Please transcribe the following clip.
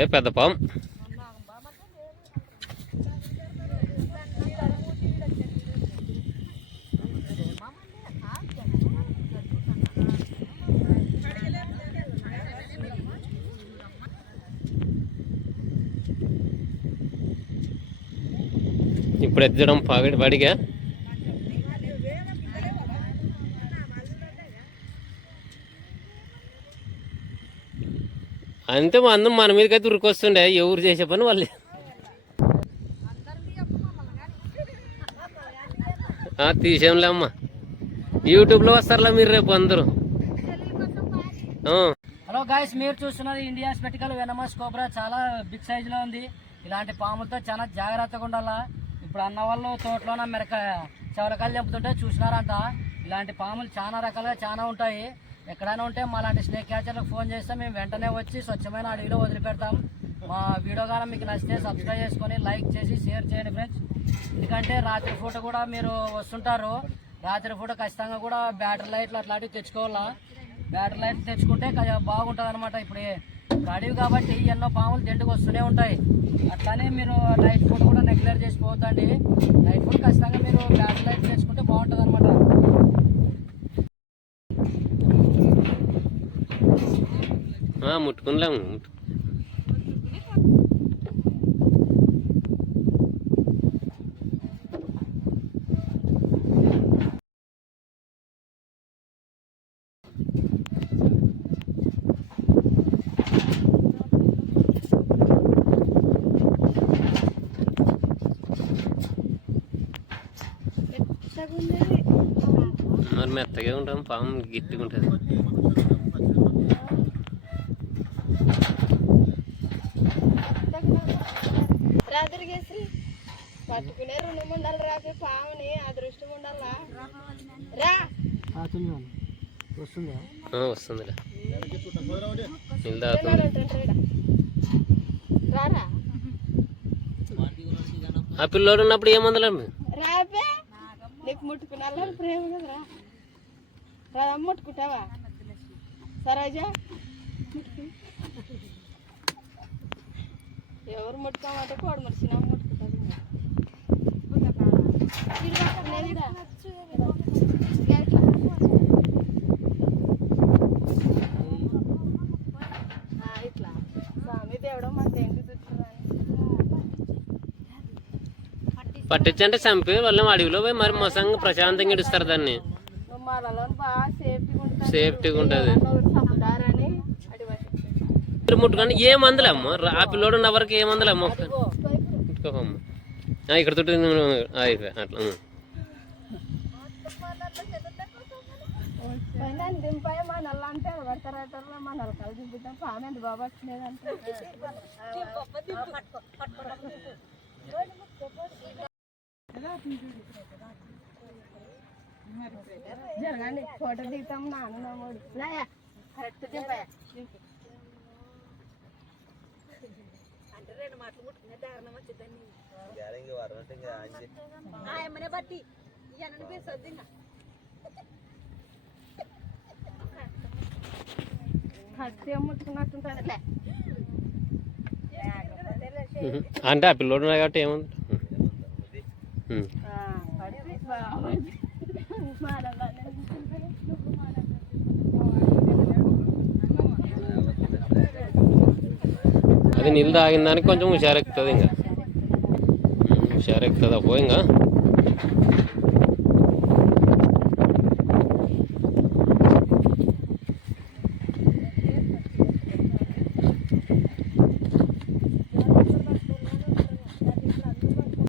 ఏ పెద్ద పాము. ఇప్పుడు ఎత్తడం పాగడి పడిగా అంతే మా అందం మన మీదకైతే ఉరికొస్తుండే ఎవరు చేసే పని వాళ్ళు తీసేంలే అమ్మా. యూట్యూబ్లో వస్తారులే మీరు రేపు అందరూ. హలో గాయస్ మీరు చూస్తున్నది ఇండియా స్పెటికల్ వెనమస్ కోబ్రా. చాలా బిగ్ సైజులో ఉంది. ఇలాంటి పాములతో చాలా జాగ్రత్తగా ఉండాలా? ఇప్పుడు అన్న వాళ్ళు తోటలోన మెరక చవరకాయలు చెంపుతుంటే చూసినారంట. ఇలాంటి పాములు చాలా రకాలుగా చాలా ఉంటాయి. ఎక్కడైనా ఉంటే మా లాంటి స్నేక్ క్యాచర్లకు ఫోన్ చేస్తే మేము వెంటనే వచ్చి స్వచ్ఛమైన అడవిలో వదిలిపెడతాం. మా వీడియో కానీ మీకు నచ్చితే సబ్స్క్రైబ్ చేసుకొని లైక్ చేసి షేర్ చేయండి ఫ్రెండ్స్. ఎందుకంటే రాత్రి పూట కూడా మీరు వస్తుంటారు. రాత్రి పూట ఖచ్చితంగా కూడా బ్యాటరీ లైట్లు అట్లాంటివి తెచ్చుకోవాలా? బ్యాటరీ లైట్ తెచ్చుకుంటే బాగుంటుంది అనమాట ఇప్పుడు. అడవి కాబట్టి ఎన్నో పాములు తిండికి వస్తూనే ఉంటాయి. అట్లానే మీరు నైట్ ఫుడ్ కూడా నెగ్లెక్ట్ చేసిపోవద్దండి నైట్ ఫుడ్ ఖచ్చితంగా మీరు బ్యాటరీ లైట్ తెచ్చుకుంటే బాగుంటుంది అనమాట ఆ, ముట్టుకునిలేము ముట్టు మరి మెత్తగా ఉంటాం పాము గట్టిగా ఉంటుంది రాత్రికేసి పట్టుకునే రెండు ముండలు రాపి పాముని అదృష్టం ఉండాలా రా. వస్తుందా? ఆ. రారా? పిల్లోడు ఉన్నప్పుడు ఏమందలేము రాపే. నీకు ముట్టుకున్నా ప్రేమ కదరా? రా ముట్టుకుంటావా? సరోజా. ఎవరు ముట్టుకోమంటే కోడి ముట్టుకుంటుంది ఇట్లా స్వామి దేవుడు పట్టించంటే చంపి వాళ్ళని అడవిలో పోయి మరి మొసంగా ప్రశాంతంగా ఇడుస్తారు దాన్ని. సేఫ్టీగా ఉంటుంది. ముట్టుకొని ఏ మందులమ్మ ఆ పిల్లోడు ఉన్న వరకు ఏ మందులమ్మ ముట్టుకోకమ్మ. ఆ, ఇక్కడ తోటి అయిపోయి అట్లా ఉం. పైన దింపాయ మా కరెక్ట్ అంటే నాన్న నమ్మడు కరెక్ట్ దింపాయ కత్తి ముట్టుకున్నట్టుంటుంది ఉహు. అంటే ఆ పిల్లోడు ఉన్నాయి కాబట్టి ఏముంది? ಅದನ್ನ ಇಲ್ದ ಆಗಿನ ನನಗೆ ಕೊಂಚ ಹುಷಾರಾಗ್ತದೆ ಹಿಂಗ. ಹುಷಾರಾಗ್ತದ ಹೋಯ್